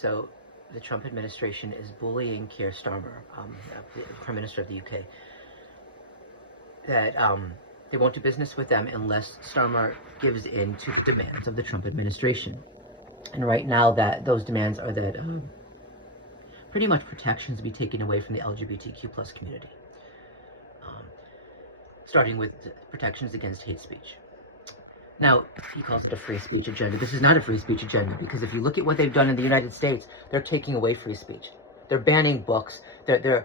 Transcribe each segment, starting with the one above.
So the Trump administration is bullying Keir Starmer, the Prime Minister of the UK, that they won't do business with them unless Starmer gives in to the demands of the Trump administration. And right now, that those demands are that pretty much protections be taken away from the LGBTQ plus community, starting with protections against hate speech. Now, he calls it a free speech agenda. This is not a free speech agenda, because if you look at what they've done in the United States, they're taking away free speech. They're banning books. They're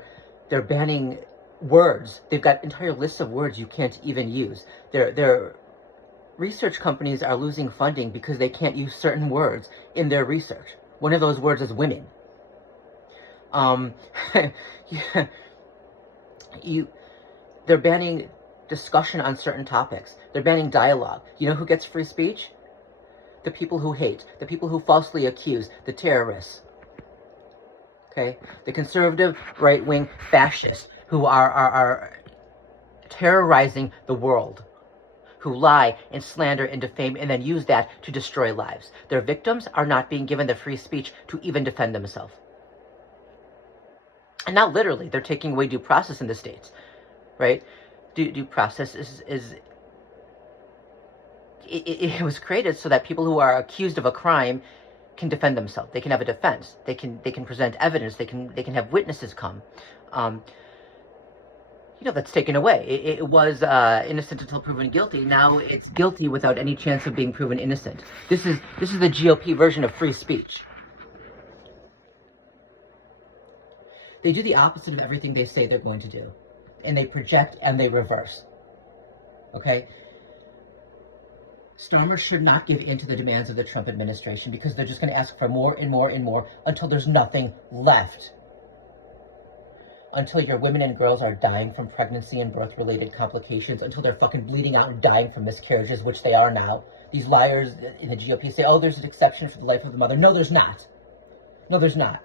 banning words. They've got entire lists of words you can't even use. Their research companies are losing funding because they can't use certain words in their research. One of those words is women. They're banning discussion on certain topics. They're banning dialogue. You know who gets free speech? The people who hate, the people who falsely accuse, the terrorists. Okay? The conservative, right-wing fascists who are terrorizing the world, who lie and slander and defame and then use that to destroy lives. Their victims are not being given the free speech to even defend themselves. And now literally they're taking away due process in the States, right? Due process it was created so that people who are accused of a crime can defend themselves. They can have a defense. They can present evidence. They can have witnesses come. That's taken away. It was innocent until proven guilty. Now it's guilty without any chance of being proven innocent. This is the GOP version of free speech. They do the opposite of everything they say they're going to do. And they project and they reverse. Okay? Starmer should not give in to the demands of the Trump administration, because they're just going to ask for more and more and more until there's nothing left. Until your women and girls are dying from pregnancy and birth-related complications, until they're fucking bleeding out and dying from miscarriages, which they are now. These liars in the GOP say, oh, there's an exception for the life of the mother. No, there's not. No, there's not.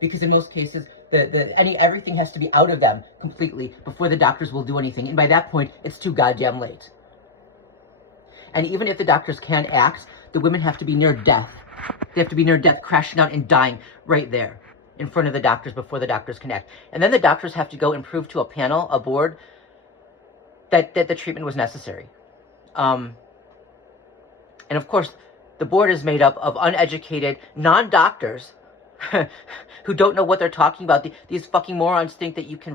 Because in most cases, everything has to be out of them completely before the doctors will do anything. And by that point, it's too goddamn late. And even if the doctors can act, the women have to be near death. They have to be near death, crashing out and dying right there in front of the doctors before the doctors can act. And then the doctors have to go and prove to a panel, a board, that the treatment was necessary. And of course, the board is made up of uneducated, non-doctors who don't know what they're talking about. These fucking morons think that you can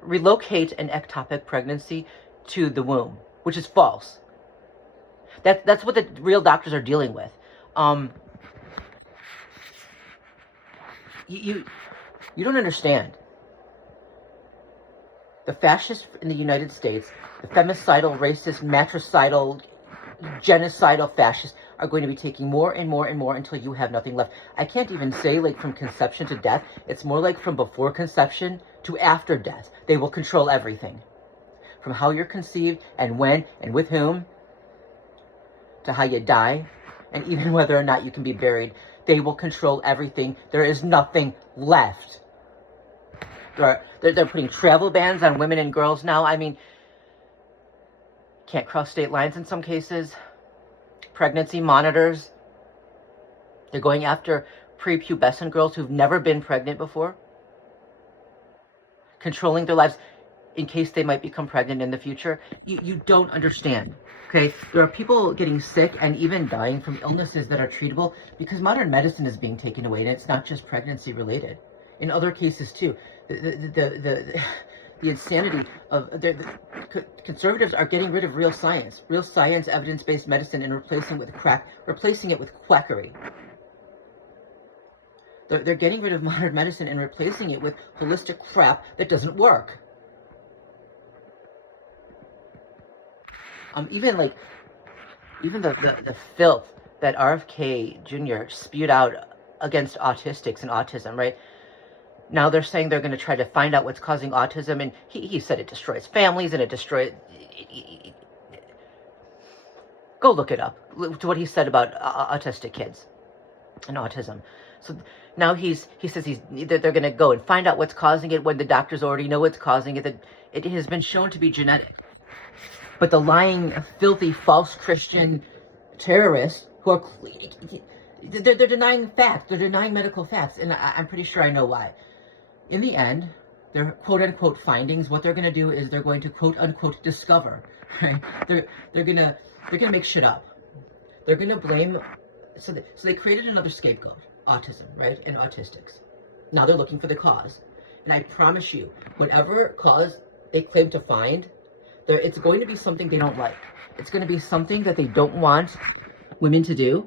relocate an ectopic pregnancy to the womb, which is false. That's what the real doctors are dealing with. You don't understand. The fascists in the United States, the femicidal, racist, matricidal, genocidal fascists, are going to be taking more and more and more until you have nothing left. I can't even say like from conception to death. It's more like from before conception to after death. They will control everything. From how you're conceived and when and with whom, to how you die, and even whether or not you can be buried. They will control everything. There is nothing left. They're putting travel bans on women and girls now. I mean, can't cross state lines in some cases. Pregnancy monitors. They're going after prepubescent girls who've never been pregnant before. Controlling their lives in case they might become pregnant in the future. You don't understand. Okay? There are people getting sick and even dying from illnesses that are treatable because modern medicine is being taken away, and it's not just pregnancy related. In other cases too. The insanity of the conservatives are getting rid of real science, evidence-based medicine, and replacing it with quackery. They're getting rid of modern medicine and replacing it with holistic crap that doesn't work. Even the filth that RFK Jr. spewed out against autistics and autism, right? Now they're saying they're going to try to find out what's causing autism, and he said it destroys families and it destroys... Go look it up, to what he said about autistic kids and autism. So now he says they're going to go and find out what's causing it when the doctors already know what's causing it, that it has been shown to be genetic. But the lying, filthy, false Christian, terrorists who are, they're denying facts, they're denying medical facts, and I'm pretty sure I know why. In the end, their quote-unquote findings, what they're going to do is they're going to quote-unquote discover, right? They're gonna make shit up. They're gonna blame, so they created another scapegoat, autism, right, and autistics. Now they're looking for the cause. And I promise you, whatever cause they claim to find, it's going to be something they don't like. It's going to be something that they don't want women to do,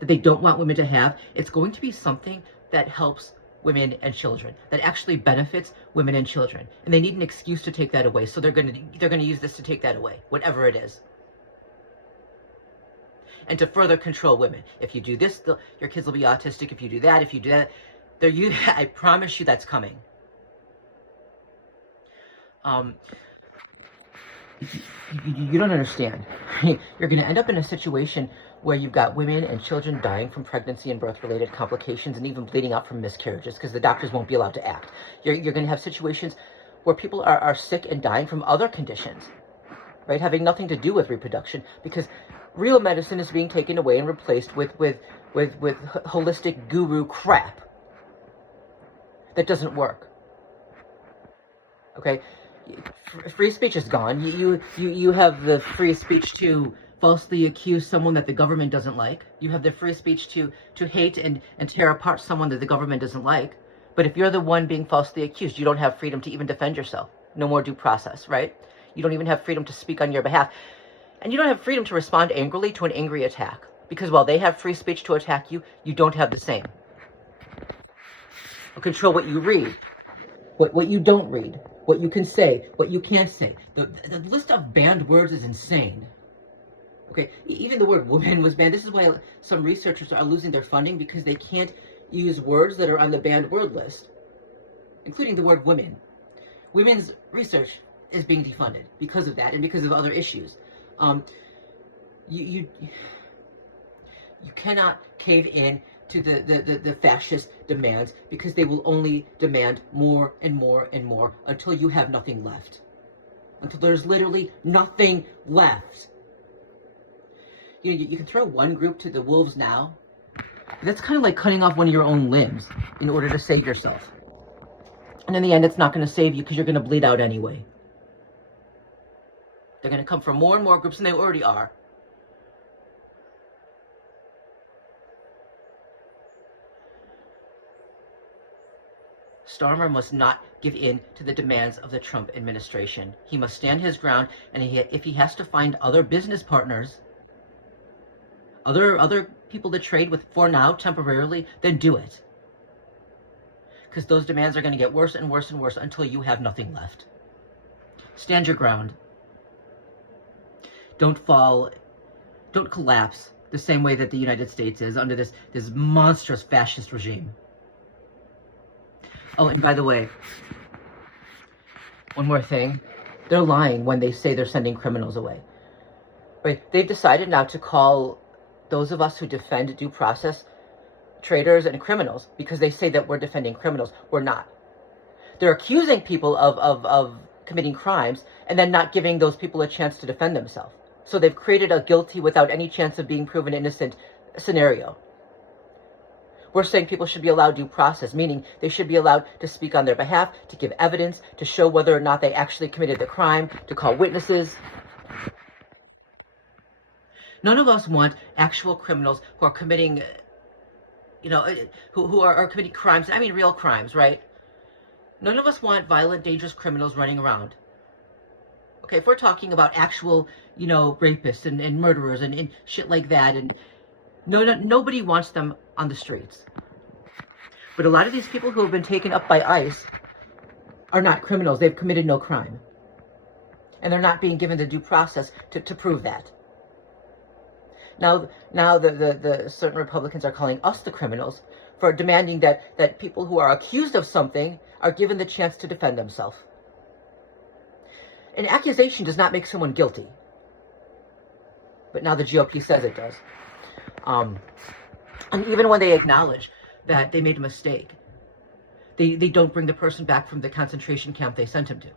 that they don't want women to have. It's going to be something that helps women and children, that actually benefits women and children. And they need an excuse to take that away. So they're going to use this to take that away, whatever it is. And to further control women. If you do this, your kids will be autistic. If you do that, I promise you that's coming. You don't understand. You're going to end up in a situation where you've got women and children dying from pregnancy and birth-related complications and even bleeding out from miscarriages because the doctors won't be allowed to act. You're going to have situations where people are sick and dying from other conditions, right, having nothing to do with reproduction, because real medicine is being taken away and replaced with holistic guru crap that doesn't work. Okay? Free speech is gone. You have the free speech to falsely accuse someone that the government doesn't like. You have the free speech to hate and tear apart someone that the government doesn't like. But if you're the one being falsely accused, you don't have freedom to even defend yourself. No more due process, right? You don't even have freedom to speak on your behalf. And you don't have freedom to respond angrily to an angry attack. Because while they have free speech to attack you, you don't have the same. Or control what you read, what you don't read, what you can say, what you can't say. The list of banned words is insane. Okay, even the word woman was banned. This is why some researchers are losing their funding, because they can't use words that are on the banned word list, including the word women. Women's research is being defunded because of that and because of other issues. You cannot cave in to the fascist demands, because they will only demand more and more and more until you have nothing left. Until there's literally nothing left. You can throw one group to the wolves now. That's kind of like cutting off one of your own limbs in order to save yourself. And in the end, it's not going to save you because you're going to bleed out anyway. They're going to come from more and more groups, and they already are. Starmer must not give in to the demands of the Trump administration. He must stand his ground, and if he has to find other business partners, other people to trade with for now, temporarily, then do it. Because those demands are going to get worse and worse and worse until you have nothing left. Stand your ground. Don't fall, don't collapse the same way that the United States is under this monstrous fascist regime. Oh, and by the way, one more thing. They're lying when they say they're sending criminals away. Right? They've decided now to call those of us who defend due process traitors and criminals because they say that we're defending criminals. We're not. They're accusing people of committing crimes and then not giving those people a chance to defend themselves. So they've created a guilty without any chance of being proven innocent scenario. We're saying people should be allowed due process, meaning they should be allowed to speak on their behalf, to give evidence, to show whether or not they actually committed the crime, to call witnesses. None of us want actual criminals who are committing, who are committing crimes. I mean, real crimes, right? None of us want violent, dangerous criminals running around. Okay, if we're talking about actual, rapists and murderers and shit like that, and nobody wants them on the streets. But a lot of these people who have been taken up by ICE are not criminals. They've committed no crime. And they're not being given the due process to prove that. Now the certain Republicans are calling us the criminals for demanding that people who are accused of something are given the chance to defend themselves. An accusation does not make someone guilty. But now the GOP says it does. And even when they acknowledge that they made a mistake, they don't bring the person back from the concentration camp they sent him to.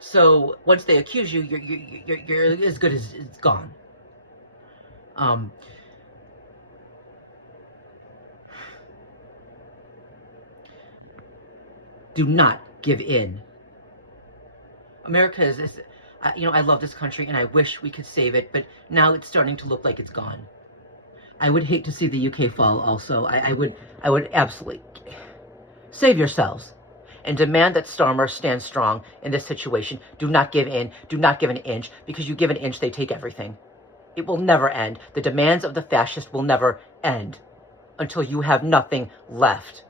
So once they accuse you, you're as good as it's gone. Do not give in. America is I love this country and I wish we could save it, but now it's starting to look like it's gone. I would hate to see the UK fall also. I would absolutely save yourselves and demand that Starmer stand strong in this situation. Do not give in. Do not give an inch, because you give an inch, they take everything. It will never end. The demands of the fascists will never end until you have nothing left.